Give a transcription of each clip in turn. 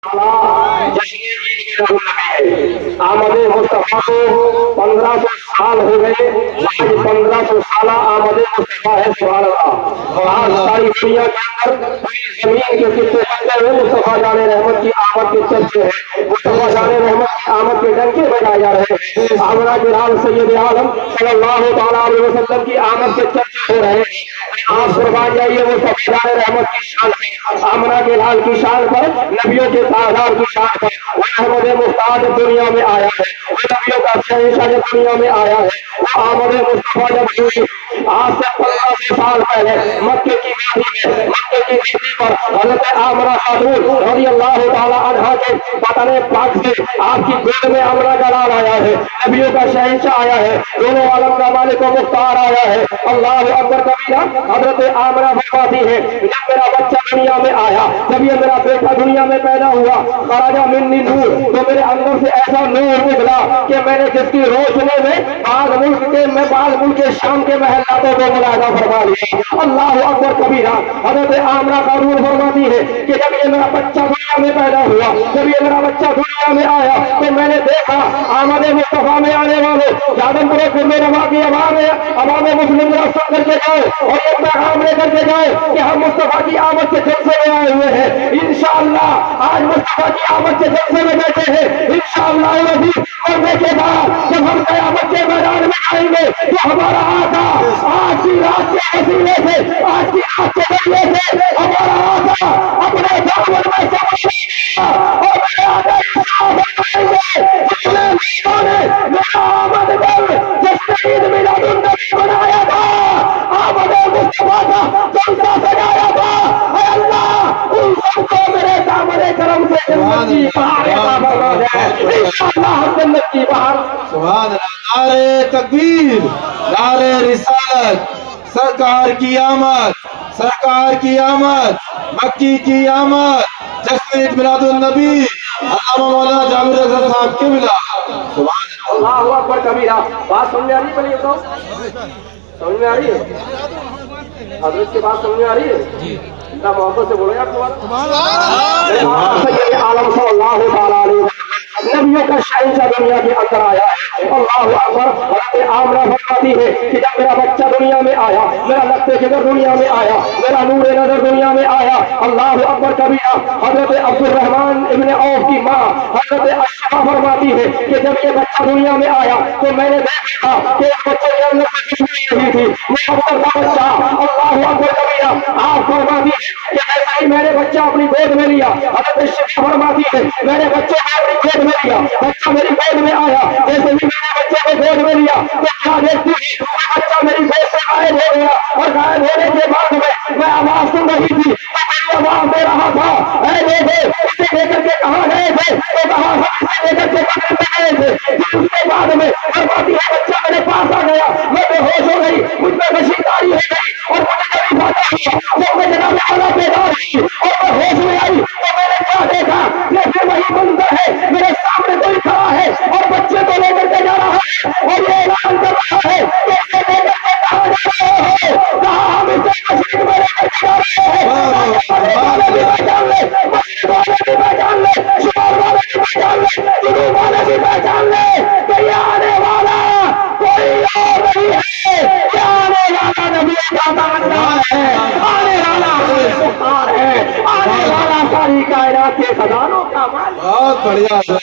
जश्न ईद मिलादुन नबी है। आमद मुस्तफा को 1500 साल हो गए। आज 1500 साल आमद मुस्तफा है। सुभान अल्लाह। और आज सारी दुनिया के अंदर पूरी जमीन के कितने बंदे हुए मुस्तफा जाने रहमत की आमद के चर्चे हैं। मुस्तफा जाने रहमत की आमद के डंके बजाए जा रहे हैं। आमना के लाल सैयद आलम सल्लल्लाहु तआला अलैहि वसल्लम की आमद के चर्चे हो रहे हैं। आप कुर्बान जाइए मुस्तफा जाने रहमत की शान पर, आमना के लाल की शान पर, नबियों के ताजदार की शान पर। वो अहमद मुस्ताद दुनिया में आया है, वो नबियों का शहंशाह जब दुनिया में आया है, वो आमद मुस्तफा जब हुई आज से 1500 साल पहले मक्के की घाटी में, मक्के की घाटी पर हजरत आमना खातून रज़ियल्लाहु ताला अन्हा के बदन पाक से आपकी गोद में आमना का लाल आया है, नबियों का शहंशाह आया है, दोनों आलम का मालिक व मुख्तार आया है। अल्लाह अकबर कबीरा। हजरत आमना फरमाती है, जब मेरा बच्चा दुनिया में आया, जब ये मेरा बेटा दुनिया में पैदा हुआ, खराजा मिन्नी नूर, तो मेरे अंदर से ऐसा नूर निकला कि मैंने जिसकी रोशनी में बाग मुल्क के शाम के महलातों को मुलाजा फरमा लिया। अल्लाह अकबर कबीरा। हजरत आमना खातून फरमाती है कि जब ये मेरा बच्चा दुनिया में पैदा हुआ, जब ये मेरा बच्चा दुनिया में आया, तो मैंने देखा आमद मुस्तफा में आने वाले जादमपुर कुर्बा की अवाम मुस्लिम रफ्त करके जाए और ये पैगाम लेकर के जाए कि हम मुस्तफा की आमद के जलसे में आए हुए हैं। इंशाअल्लाह आज मुस्तफा की आमद के जलसे में बैठे हैं। इंशाअल्लाह मरने के बाद जब हम क़यामत के मैदान में आएंगे तो हमारा आका आज की रात के वसीले से, आज की रात के जरिए से हमारा आका अपने दामन में समझेगा और मेरे आगे जितने लोगों ने मेरा आमद पर जश्न ईद मिलादुन नबी बनाया था, आमद मुस्तफा का जलसा सजाया था, ऐ अल्लाह उन सबको मेरे दामन करम से जन्नत की बहारें अता फरमा दे। इंशाअल्लाह हम जन्नत की बहार। सुभान अल्लाह। नारे तकबीर, नारे रिसालत, सरकार की आमद, सरकार की आमद, मक्की की आमद, जश्न ईद मिलादुन नबी अल्लामा मौलाना जाबिर रज़ा साहब के मिला। सुभान अल्लाह। अल्लाहु अकबर कबीरा। बात समझ में आ रही है? पहले बताओ, समझ में आ रही है? हजरत की बात समझ में आ रही है? इतना मोहब्बत से बोलो यार। आलम सल्लल्लाहु तआला अलैहि वसल्लम नबियों का शहंशाह दुनिया के अंदर आया है। अल्लाहु अकबर। हजरत आमना फरमाती है कि जब मेरा बच्चा दुनिया में आया, मेरा लत्ते जिगर दुनिया में आया, मेरा नूर नजर दुनिया में आया। अल्लाहु अकबर कबीरा। हजरत अब्दुल रहमान इब्ने औफ की माँ हजरत अशफा फरमाती है कि जब ये बच्चा दुनिया में आया तो मैंने देखा कि इस बच्चे के अंदर से खुशबू रही थी, मोहब्बत का बच्चा। अल्लाहु अकबर कबीरा। आप फरमाती है कि जैसा ही मैंने बच्चा अपनी गोद में लिया, हजरत अशफा फरमाती है मैंने बच्चे को अपनी गोद में लिया, बच्चा मेरी गोद में आया, जैसे ही मैंने बच्चे को गोद में लिया तो क्या देखती है, बच्चा मेरी गोद से गायब हो गया और गायब होने के बाद में मैं आवाज सुन रही थी, तो मेरी आवाज दे रहा था, ऐ लोगों इसे लेकर के कहाँ गए थे? तो कहा हम इसे लेकर के कब्र में गए थे। फिर उसके बाद में फरमाती है बच्चा मेरे पास आ गया, मैं बेहोश हो गई, मुझ में नशीनदारी हो गई और मुझे जब इफादा हुआ तो मैं जनाब आला बेदार हुई और मैं होश में आई तो मैंने क्या देखा कि फिर वही मंजर है, मेरे सामने कोई खड़ा है और बच्चे को लेकर के जा रहा है और ये ऐलान कर रहा है कि इसे लेकर के कहाँ जा रहे हो? कहा हम इसे मस्जिद में लेकर के जा रहे हैं। वाले भी पहचान ले, मस्जिद वाले भी पहचान ले, शुमार वाले भी पहचान ले, जुनूब वाले भी पहचान ले कि ये आने वाला कोई और नहीं है, ये आने वाला नबी का ताज़दार है, आने वाला मुख्तार है, आने वाला सारी कायनात के खजानों का मालिक। बहुत बढ़िया।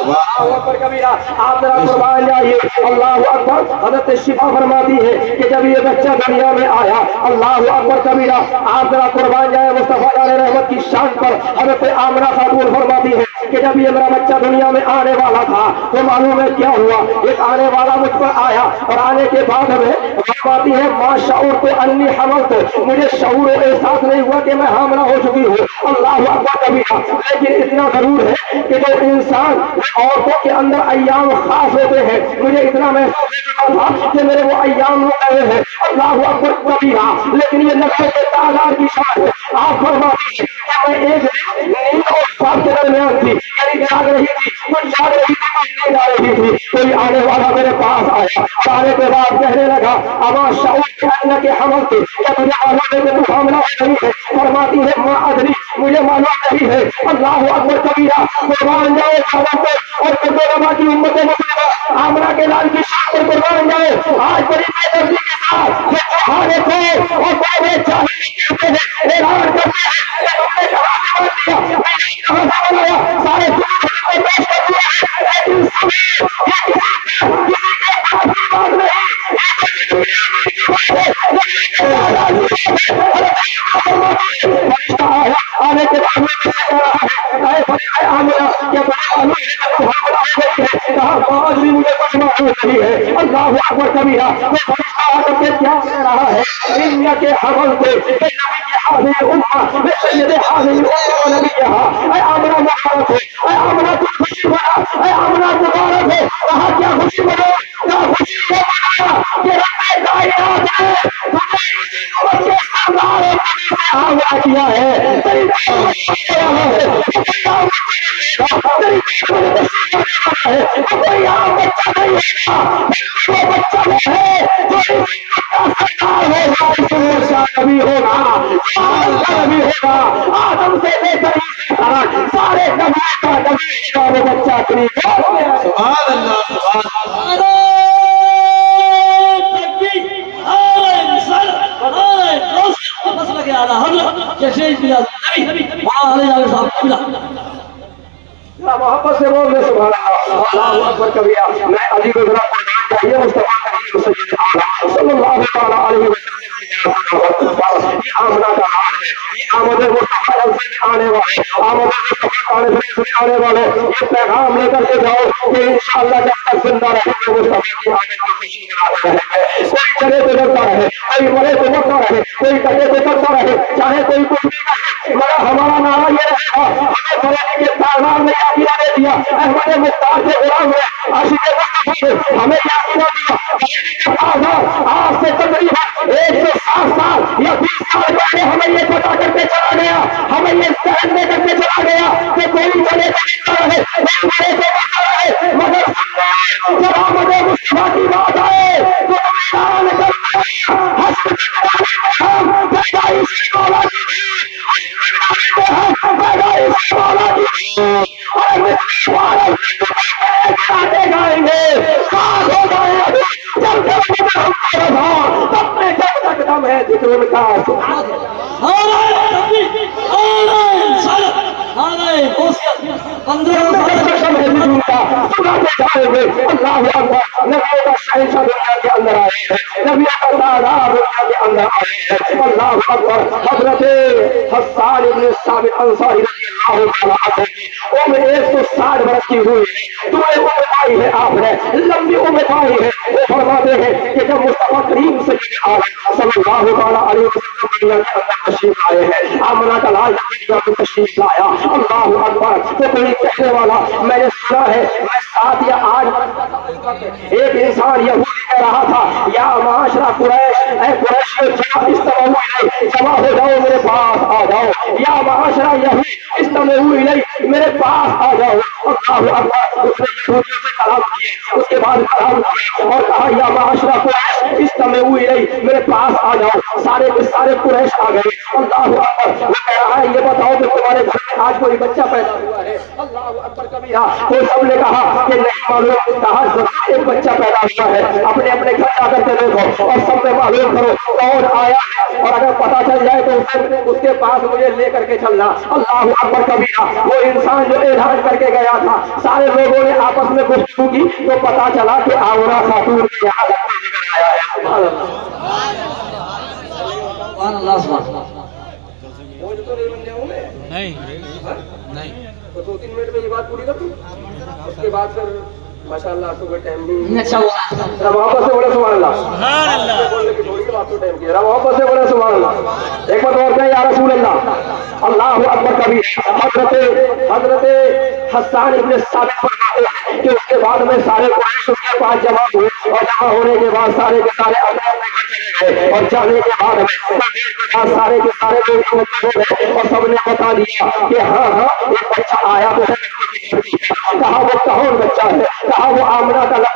अल्लाहु अकबर कबीरा। आप जरा कुर्बान जाइए। अल्लाहु अकबर। हजरत शिफा फरमाती है कि जब ये बच्चा दुनिया में आया, अल्लाहु अकबर कबीरा। आप जरा कुर्बान जाए मुस्तफा जाने रहमत की शान पर। हजरत आमना खातून फरमाती है कि जब ये मेरा बच्चा दुनिया में आने वाला था तो मालूम है क्या हुआ, एक आने वाला मुझ पर आया और आने के बाद में फरमाती है मां शऊर तो अन्नी हमल तो मुझे शऊर एहसास नहीं हुआ कि मैं हामला हो चुकी हूँ। अल्लाहु अकबर कबीरा। लेकिन इतना जरूर है कि जो इंसान औरतों के अंदर अय्याम खास होते हैं, मुझे इतना महसूस हो चुका था कि मेरे वो अय्याम हो गए हैं। अल्लाहु अकबर कबीरा। लेकिन ये नबी के ताज़दार की शान है। आप फरमाती है कि मैं एक दिन नींद और ख्वाब के दरमियान थी, यानी जाग रही थी तो जाग रही थी नींद आ रही थी, कोई आने वाला मेरे पास आया, आने के बाद कहने लगा अमा शाऊर के अन्ना के हमल थे, क्या मुझे मालूम है कि तू हमला नहीं है? फरमाती है माँ अदरी, मुझे मालूम नहीं है। अल्लाह अकबर कबीरा, कुर्बान जाओ साहब और कुर्बान की उम्मत मुस्लिमा, आमना के लाल की शान पर कुर्बान जाओ। आज बड़ी बेदर्दी के साथ ये हारे थे और बड़े चाहिए कहते हैं, ऐलान करते हैं कि तुमने कहां से बन दिया, मैंने कहां से बनाया, सारे दुनिया को पेश कर दिया है, लेकिन सभी ये किसी के पास की बात नहीं, आने के बाद भी मुझे कुछ मालूम नहीं है। अल्लाह अकबर कबीरा, वो फरिश्ता आकर के क्या कह रहा है? दुनिया के हमल से नबी के हाजिर उम्मा में सैयद हाजिर उम्मा नबी यहाँ, ऐ आमना मुबारक हो, ऐ आमना तू खुशी बना, ऐ आमना मुबारक हो। कहा क्या खुशी बनो? क्या खुशी ये बना कि रब्बे कायनात ने तुझे इसी उम्मत के सरदार और नबी से आगाह किया है। तेरी कोई आम बच्चा नहीं होगा, वो बच्चा वो है जो नबी होगा, नबी होगा, आदम से लेकर सारे नबी का नबी होगा वो बच्चा। सुभान अल्लाह, सुभान अल्लाह। मोहब्बत से बोल रहे सुभान अल्लाह अकबर कबीरा। मैं अली को जरा फरमान चाहिए मुस्तफा करीम सल्लल्लाहु अलैहि वसल्लम की आमना का हाल है, ये आमद मुस्तफा से आने वाले, आमद मुस्तफा से आने वाले ये पैगाम लेकर के जाओ कि इंशाअल्लाह जब तक जिंदा रहेंगे मुस्तफा की आमद की खुशी मनाते रहेंगे। कोई चले तो डरता रहे, कोई मरे तो मरता रहे, कोई कटे तो करता रहे, चाहे कोई कुछ भी कहे, मगर हमारा नारा ये रहेगा, हमें बरेली के पैगाम ने याकीना दे दिया, अहमद मुख्तार के गुलाम है, आशिक मुस्तफा ने हमें याकीना दिया। बरेली के पैगाम आज से तकरीबन 160 साल या 20 साल पहले हमें ये पता करके चला गया, हमें ये सहन करके चला गया कि कोई चले तो जिंदा रहे, कोई मरे तो मरता रहे, मगर जब अहमद मुस्तफा की बात आए तो ऐलान करना हस्पताल में हम पैदाइश मौला की पैदाइश मौला की और गाएंगे साथ हो गए जब तब में जब तक दम है जिक्र उनका। नबियों का शहंशाह दुनिया के अंदर आए हैं, नबियों का तादाद दुनिया के अंदर आए हैं। अल्लाह अकबर। हजरत हस्सान इब्न साबित अंसारी रज़ियल्लाहु तआला अन्हु की उम्र 160 वर्ष की हुई है, दूर उम्र पाई है आपने, लंबी उम्र पाई है। वो फरमाते हैं कि जब मुस्तफा करीम सल्लल्लाहु अलैहि वसल्लम दुनिया के अंदर तशरीफ आए हैं, आमना का लाल दुनिया में तशरीफ लाया। अल्लाह अकबर। तो कोई कहने वाला मैंने सुना है, मैं 7 या 8 एक इंसान यहूदी कह रहा था, या माशरा कुरैश, ऐ कुरैशियों जमा हो जाओ मेरे पास आ जाओ, या माशरा यहूदी इस्तमऊ इलैहि मेरे पास आ जाओ। अल्लाह अकबर। उसने यहूदियों से कलाम किए, उसके बाद कलाम किया और कहा या माशरा कुरैश इस्तमऊ इलैहि मेरे पास आ जाओ। सारे के सारे कुरैश आ गए। अल्लाह अकबर। वो कह रहा है ये बताओ कि तुम्हारे घर में आज कोई बच्चा पैदा हुआ है? अल्लाह अकबर कबीरा। तो सबने कहा कि नहीं मालूम। कहा जरूर एक बच्चा पैदा हुआ है, अपने अपने घर जाकर के देखो और सब में मालूम करो कौन आया है, और अगर पता चल जाए तो उसके पास मुझे लेकर के चलना। अल्लाह अकबर कबीरा। वो इंसान जो ऐलान करके गया था, सारे लोगों ने आपस में गुफ्तगू की तो पता चला कि आमना खातून के यहाँ लगते जिक्र आया है। सुभान अल्लाह। सुभान अल्लाह। नहीं तो 2-3 मिनट में ये बात पूरी कर दूं, उसके बाद फिर माशाअल्लाह सुबह टाइम भी अच्छा हुआ। मोहब्बत से बोले सुभान अल्लाह। बोलने की थोड़ी सी बात तो टाइम की है, मोहब्बत से बोले सुभान अल्लाह। एक बात और कहें या रसूल अल्लाह। अल्लाह अकबर कबीर। हजरत हस्सान इब्न साबित फरमाते हैं कि उसके बाद में सारे कुरैश उसके पास जमा हुए और जमा होने के बाद सारे के सारे अपने अपने घर चले गए और जाने के बाद में सारे के सारे लोग इकट्ठे हो गए और सबने बता दिया कि हाँ हाँ एक बच्चा आया तो है। कहा वो कौन बच्चा है?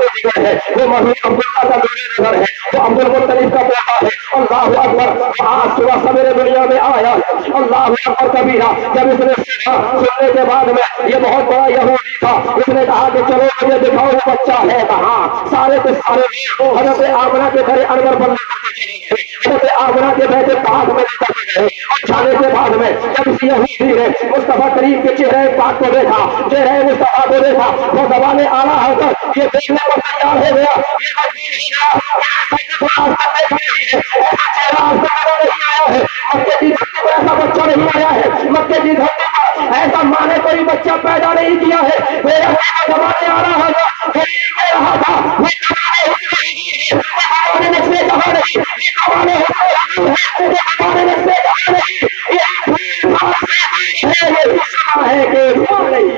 रक्त जिगर है, वो मरहूम अब्दुल्ला का नूरे नजर है, वो अब्दुल मुत्तलिब का पोता है। अल्लाह अकबर। वो आज सुबह सवेरे दुनिया में आया है। अल्लाह अकबर कबीरा। जब इसने सुनने के बाद में ये बहुत बड़ा यहूदी था, इसने कहा कि चलो मुझे दिखाओ वो बच्चा है कहाँ। सारे के सारे हजरत आमना के घर अनवर पर लेकर के चले गए, हजरत आमना के बैठे पाक में लेकर के गए। और जाने के बाद में जब इस यहूदी ने मुस्तफा करीम के चेहरे पाक को देखा, चेहरे मुस्तफा को देखा, वो दबाने आ रहा होकर ये देखने को तैयार हो गया, ये मजबूर हो गया। ऐसा चेहरा आज तक नजर नहीं आया है, मक्के की धरती पर ऐसा बच्चा नहीं आया है, मक्के की धरती पर ऐसा माँ ने कोई बच्चा पैदा नहीं किया है। मेरे दबाने आ रहा था, गरीब में रहा था, वो कमाने होते नहीं, हमारे नस्ले कहा नहीं, ये कमाने होते नहीं, हमारे नस्ले कहा नहीं, यही शमा है कि धुआं नहीं,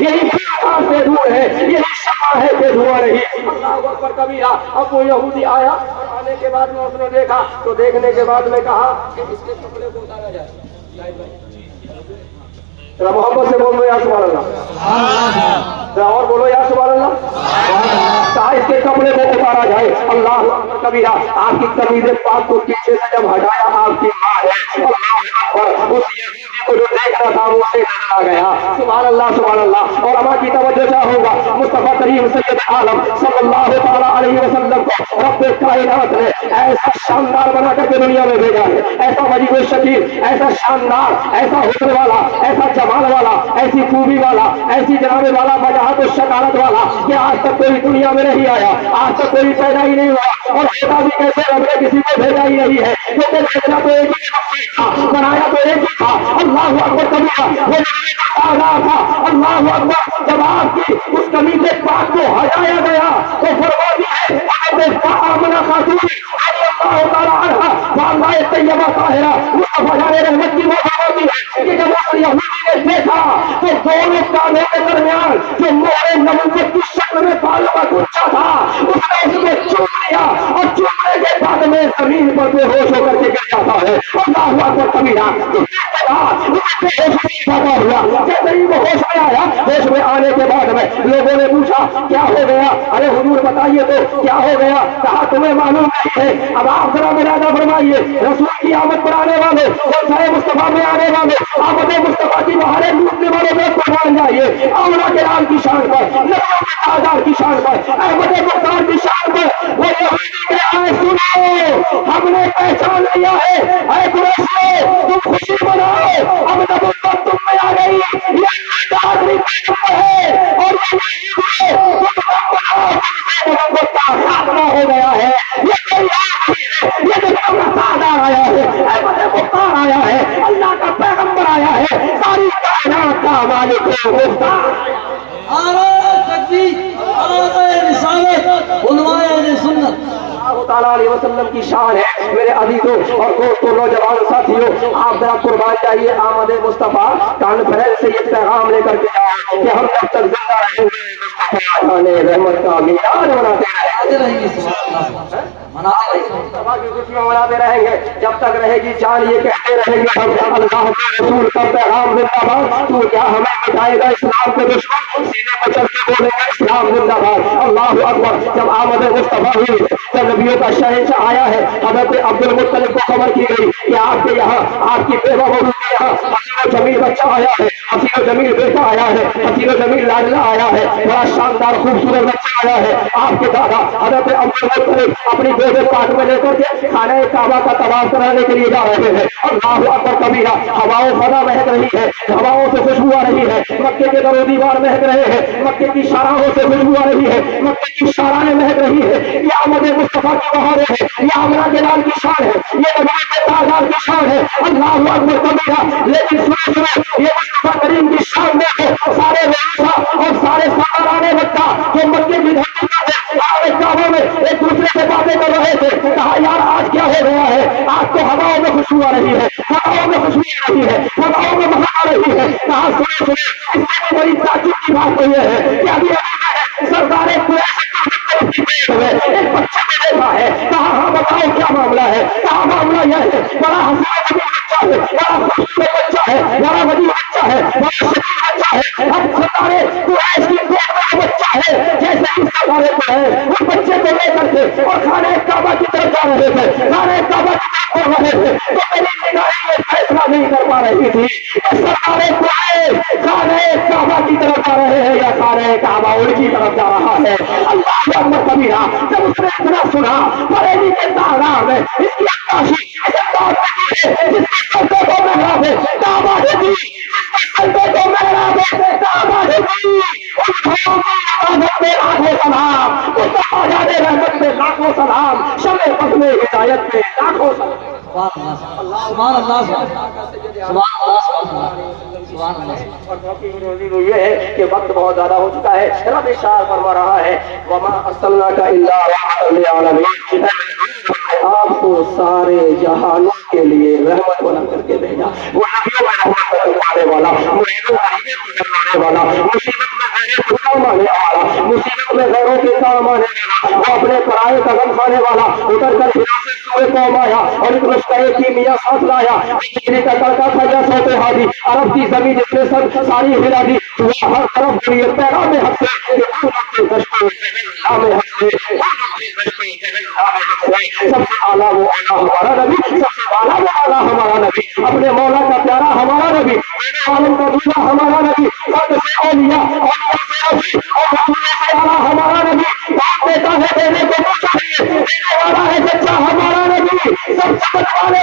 यही धुआं से दूर है, यही शमा है कि धुआं नहीं। अल्लाह अकबर कबीरा। अब वो यहूदी आया, आने के बाद में उसने देखा, तो देखने के बाद में कहा कि इसके कपड़े को उतारा जाए। जरा मोहब्बत से बोलो या सुभान अल्लाह, जरा और बोलो या सुभान अल्लाह। कहा इसके कपड़े को उतारा जाए। अल्लाह अकबर कबीरा। आपकी कमीज़ पाक को पीछे से जब हटाया, आपकी माँ है, अल्लाह अकबर, उस यहूदी को जो देख रहा था वो उसे नजर आ गया। सुभान अल्लाह, सुभान अल्लाह। और अमा की तवज्जो चाहूंगा, मुस्तफा करीम सैयद आलम सल्लल्लाहु तआला अलैहि वसल्लम को रब्बे कायनात ने ऐसा शानदार बना करके दुनिया में भेजा है, ऐसा वजीब शकील, ऐसा शानदार, ऐसा हुस्न वाला, ऐसा जमाल वाला, ऐसी खूबी वाला, ऐसी जनाबे वाला, वजाहत और शकालत वाला कि आज तक कोई दुनिया में नहीं आया, आज तक कोई पैदा ही नहीं हुआ। और होता भी कैसे, रब ने किसी को भेजा ही नहीं है, क्योंकि भेजना तो एक ही था, बनाया तो एक ही था। अल्लाह अकबर कबीरा। वो नबी का ताज़ा था। अल्लाह अकबर। जब आपकी उस कमीज़े पाक को हटाया गया तो फरमाती है हज़रत आमना खातून रज़ियल्लाहु ताला अन्हा बांदाए तैयबा ताहिरा मुस्तफा जाने रहमत की फरमाती है कि जब उस यहूदी ने देखा तो दोनों कानों के दरमियान जो मोहरे नबूवत की शक्ल में बालों का गुच्छा था, उसने उसको चूम लिया और चूमने के बाद में जमीन पर बेहोश होकर के गिर जाता है। अल्लाह अकबर कबीरा। जैसे ही वो होश में आया, होश में आने के बाद में लोगों ने पूछा क्या हो गया? अरे हुजूर बताइए तो क्या हो गया? कहा तुम्हें मालूम नहीं है। अब आप जरा मुरादा फरमाइए, रसूल की आमद पर आने वाले, जलसाए मुस्तफा में आने वाले, आमद मुस्तफा की बहारें लूटने वालों में कुर्बान जाइए। आमना के लाल की शान पर, नबियों के ताजदार की शान पर, अहमद मुख्तार की शान पर वो यहूदी के आए, सुनो हमने पहचान लिया है। ऐ कुरैशियों, तुम खुशी मनाओ, अब नबूवत तुम में आ गई, ये अल्लाह का आखिरी पैगंबर है। और ये नहीं है, तुम बनाओ, नबूवत का खात्मा हो गया है। ये कोई और नहीं है, ये नबियों का ताजदार आया है, अहमद मुख्तार आया है, अल्लाह का पैगंबर आया है, सारी कायनात का मालिक मुख्तार। वसल्लम की शान है। मेरे अजीजों और दोस्तों, नौजवान साथियों, आप जरा कुर्बान जाइए आमद मुस्तफा कॉन्फ्रेंस से ये पैगाम लेकर के जाओ कि हम जब तक जिंदा रहेंगे मुस्तफा ने रहमत का मीनार बनाते रहेंगे, मुस्तफा की खुशियां मनाते रहेंगे जब तक रहेगी जान। ये कहते रहेंगे हम अल्लाह के रसूल का पैगाम जिंदाबाद, तू क्या हमें मिटाएगा इस्लाम के दुश्मन, सीने पर चढ़ के बोलेगा इस्लाम जिंदाबाद। अल्लाह अकबर। जब आमद मुस्तफा हुई, जब नबियों का शहंशाह आया है, हज़रत अब्दुल मुत्तलिब को खबर की गई कि आपके यहाँ, आपकी बेवा बहू के यहाँ हसीन जमील बच्चा आया है, हसीन जमील बेटा आया है, हसीन जमील लाडला आया है, बड़ा शानदार खूबसूरत बच्चा आया है। आपके दादा हज़रत अब्दुल मुत्तलिब अपनी बेटे पाक में लेकर के खाने काबा का तवाफ कराने के लिए जा रहे हैं। अल्लाह अकबर कबीरा। हवाओं फजा महक रही है, हवाओं से खुशबू आ रही है, मक्के के दरो दीवार महक रहे हैं, मक्के की शाराहों से खुशबू आ रही है, मक्के की शाराहें महक रही है। ये आमद मुस्तफा की बहारें है, ये आमना के लाल की शान है, ये नबी के ताजदार की शान है। अल्लाह अकबर कबीरा। लेकिन सुनो सुनो, ये मुस्तफा करीम की शान देखो, सारे रईसा और सारे सरदाराने मक्का जो मक्के की धरती पर काबा में एक दूसरे से बातें कर रहे थे, कहा यार आज क्या हो गया है? आज तो हवाओं में खुशबू आ रही है, हवाओं में खुशबू आ रही है, हवाओं में महक आ रही है। कहा सुनो सुनो, इससे बड़ी ताज्जुब की बात तो ये है कि अभी सरदार कुरैश एक बच्चे को देखा है। कहा हाँ बताओ क्या मामला है? कहा मामला यह है, बड़ा हसीन बच्चा है, बड़ा खूबसूरत बच्चा है, बड़ा वजीब बच्चा है, बड़ा शकील बच्चा है। अब सरदार कुरैश की कोट में बच्चा है, जैसे ही सरकार को है उस बच्चे को लेकर के और खाने काबा की तरफ जा रहे थे, खाने काबा की तरफ हो रहे थे, तो मेरी निगाहें ये फैसला नहीं कर पा रही थी कि सरकार को है खाने काबा की तरफ जा रहे हैं या खाने काबा उनकी तरफ जा रहा है। अल्लाह अकबर कबीरा। जब उसने इतना सुना, बरेली के तादाद में इसकी अक्काशी इस अंदाज में की है जिसके सजदे को महराब है काबा है दी, जिसके सजदे को महराब है काबा है दी। उस भाइयों की इबादत में लाखों सलाम, मुस्तफा जाने रहमत में लाखों सलाम, शमे फज़्ल हिदायत में लाखों सलाम। सुभान अल्लाह, सुभान अल्लाह। ये है कि वक्त बहुत ज्यादा हो चुका है। रब इरशाद फरमा रहा है वमा अर्सलनाका इल्ला रहमतल लिल आलमीन, आपको सारे जहानों के लिए रहमत बना करके भेजा। वो नबियों में रहमत करने वाला, मुरीदों में करने वाला, मुसीबत में गैरों के काम आने वाला, मुसीबत में गैरों के काम आने वाला, वो अपने पराये का गम खाने वाला, उतर कर हिरा से सूए कौम आया और एक नुस्खे की मियाँ साथ लाया। बिजली का तड़का था या सोते हादी, अरब की जमीन जिसने सब सारी हिला दी, वह हर तरफ दुनिया पैरा में हंसे, सबसे आला वो आला हमारा नबी, सबसे आला वो आला हमारा नबी, अपने मौला का प्यारा हमारा नबी, आलम का दूल्हा हमारा नबी, सबसे औलिया औलिया से नबी और रसूल से आला हमारा नबी। बाप देता है देने को तो चाहिए, देने वाला है सच्चा हमारा नबी, सब समझ वाले